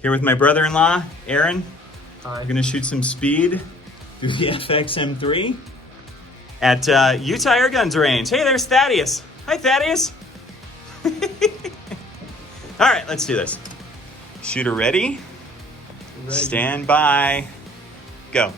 Here with my brother-in-law, Aaron. Hi. We're gonna shoot some speed through the FX-M3 at Utah Airguns range. Hey, there's Thaddeus. Hi, Thaddeus. All right, let's do this. Shooter ready? Stand by. Go.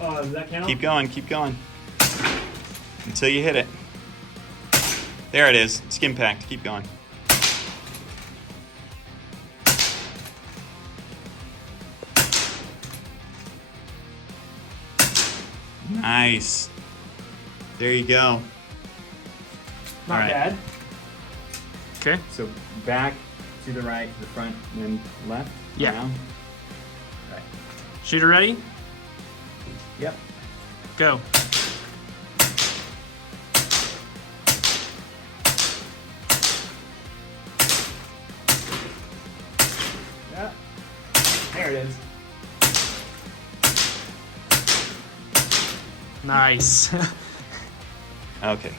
Oh, does that count? Keep going, keep going. Until you hit it. There it is, skin packed, keep going. Nice. There you go. Not All right. bad. Okay. So back to the right, the front, then left. Yeah. Around. Right. Shooter ready? Yep. Go. Yeah. There it is. Nice. Okay.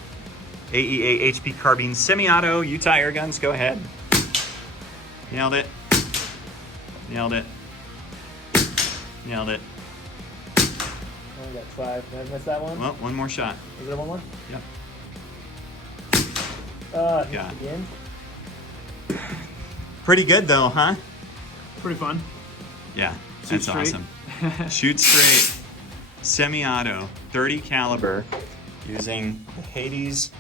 AEA HP carbine semi-auto Utah Airguns. Go ahead. Nailed it. Nailed it. Nailed it. Only got 5. Did I miss that one? Well, one more shot. Is there one more? Yep. Hit again. Pretty good though, huh? Pretty fun. Yeah, Shoot that's straight. awesome. Shoot straight. Semi-auto, 30 caliber, using the Hades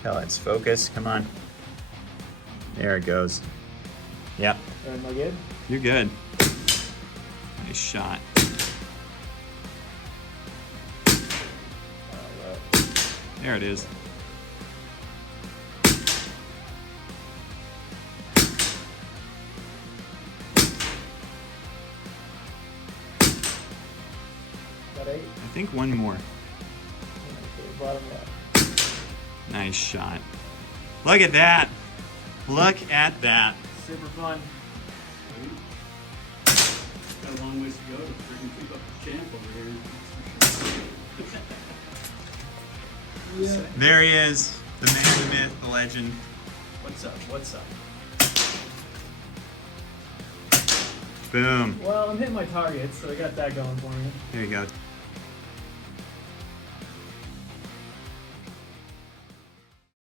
pellets. Focus, come on. There it goes. Yep, Am I good? you're good. Nice shot. There it is. Got 8. I think one more. Okay, bottom left. Nice shot. Look at that. Look at that. Super fun. Got a long ways to go to freaking keep up the champ over here. Yeah. There he is. The man, the myth, the legend. What's up? What's up? Boom. Well, I'm hitting my targets, so I got that going for me. There you go.